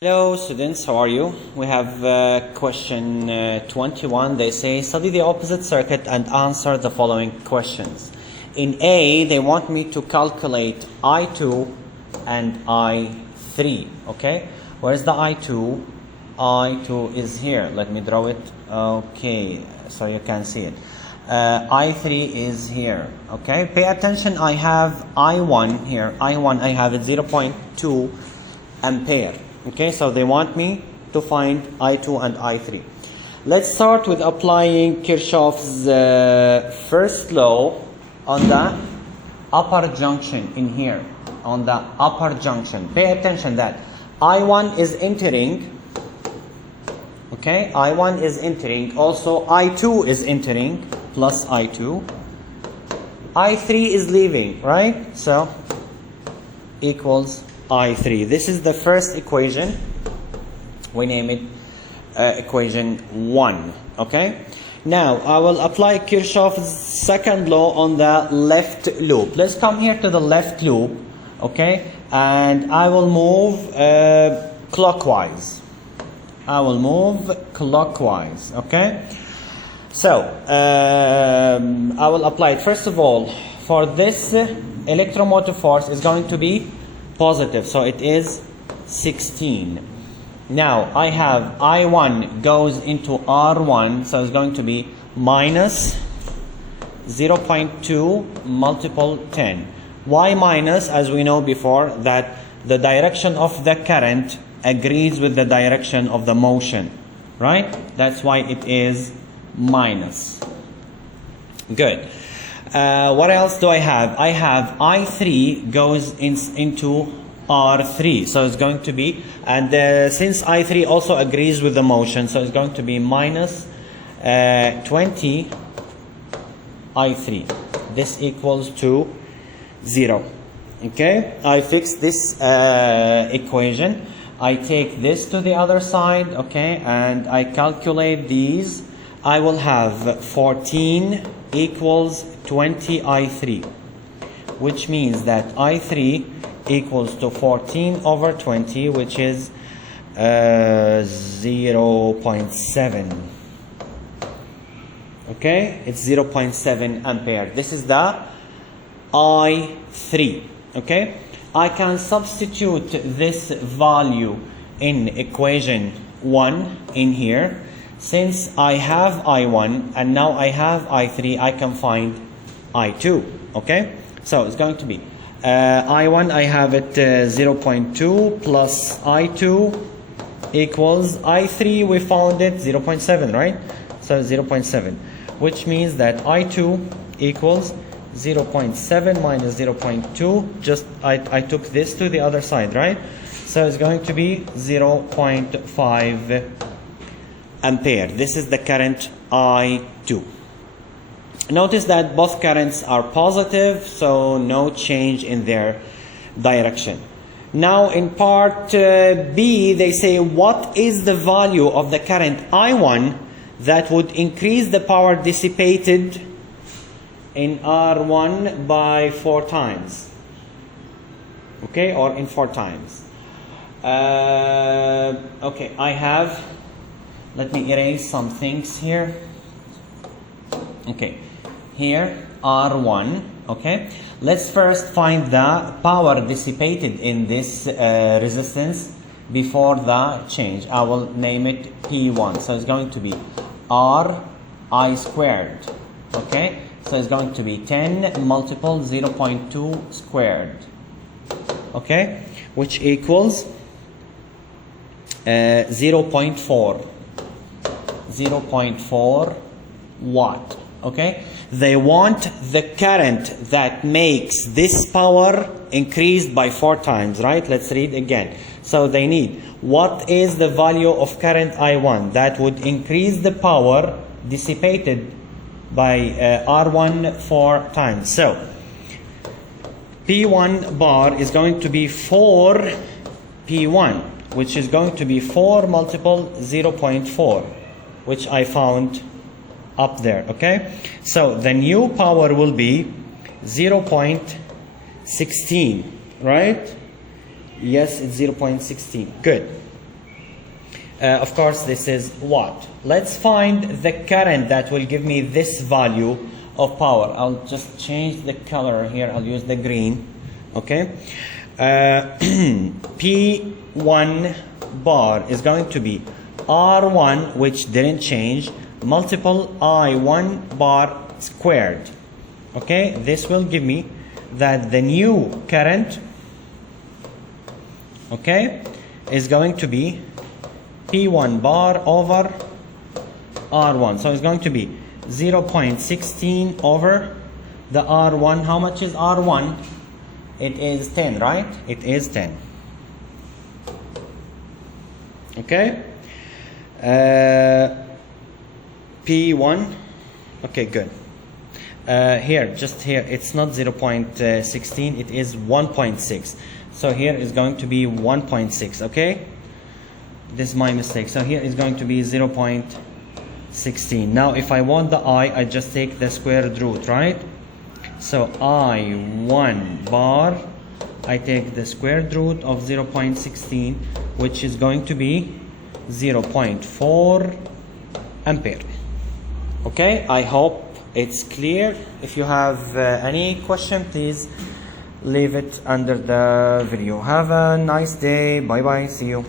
Hello students, how are you? We have question 21. They say study the opposite circuit and answer the following questions. In A, they want me to calculate I2 and I3. Okay, where's the I2? I2 is here. Let me draw it. Okay, so you can see it. I3 is here. Okay, pay attention. I have I1 here. I1 I have it 0.2 ampere. Okay, so they want me to find I2 and I3. Let's start with applying Kirchhoff's first law on the upper junction in here. On the upper junction. Pay attention that I1 is entering. Okay, I1 is entering. Also I2 is entering. Plus I2. I3 is leaving, right? So equals I3. This is the first equation. We name it equation 1. Okay. Now I will apply Kirchhoff's second law on the left loop. Let's come here to the left loop. Okay. And I will move clockwise. I will move clockwise. Okay. So I will apply it. First of all, for this electromotive force is going to be positive, so it is 16. Now I have I1 goes into R1, so it's going to be minus 0.2 multiple 10. Why minus? As we know before, that the direction of the current agrees with the direction of the motion, right? That's why it is minus. Good. What else do I have? I have I3 goes into R3, so it's going to be, and since I3 also agrees with the motion, so it's going to be minus 20 I3. This equals to 0. Okay, I fix this equation. I take this to the other side, okay, and I calculate these. I will have 14 equals 20 I3, which means that I3 equals to 14 over 20, which is 0.7. Okay, it's 0.7 ampere. This is the I3. Okay, I can substitute this value in equation 1 in here. Since I have I1 and now I have I3, I can find I2. Okay, so it's going to be I1, I have it 0.2 plus I2 equals I3. We found it 0.7, right? So 0.7, which means that I2 equals 0.7 minus 0.2. Just I took this to the other side, right? So it's going to be 0.5 ampere. This is the current I2. Notice that both currents are positive, so no change in their direction. Now in part B, they say what is the value of the current I1 that would increase the power dissipated in R1 by 4 times. Okay, or in 4 times. Okay, I have, let me erase some things here. Okay, here R1. Okay, let's first find the power dissipated in this resistance before the change. I will name it P1. So it's going to be RI squared. Okay, so it's going to be 10 multiple 0.2 squared. Okay, which equals 0.4 watt. Okay, they want the current that makes this power increased by 4 times, right? Let's read again. So they need, what is the value of current I1 that would increase the power dissipated by R1 4 times? So P1 bar is going to be 4 P1, which is going to be 4 multiple 0.4, which I found up there. Okay, so the new power will be 0.16, right? Yes, it's 0.16. Good. Of course, this is watt. Let's find the current that will give me this value of power. I'll just change the color here. I'll use the green. Okay. P1 bar is going to be R1, which didn't change, multiple I1 bar squared. Okay. This will give me that the new current, okay, is going to be P1 bar over R1. So it's going to be 0.16 over the R1. How much is R1? It is 10, right? It is 10. Okay. P1. Okay, good. Here, just here, it's not 0.16, it is 1.6. So here is going to be 1.6, okay? This is my mistake. So here is going to be 0.16. Now, if I want the I just take the square root, right? So I1 bar, I take the square root of 0.16, which is going to be 0.4 ampere. Okay, I hope it's clear. If you have any question, please leave it under the video. Have a nice day. Bye bye. See you.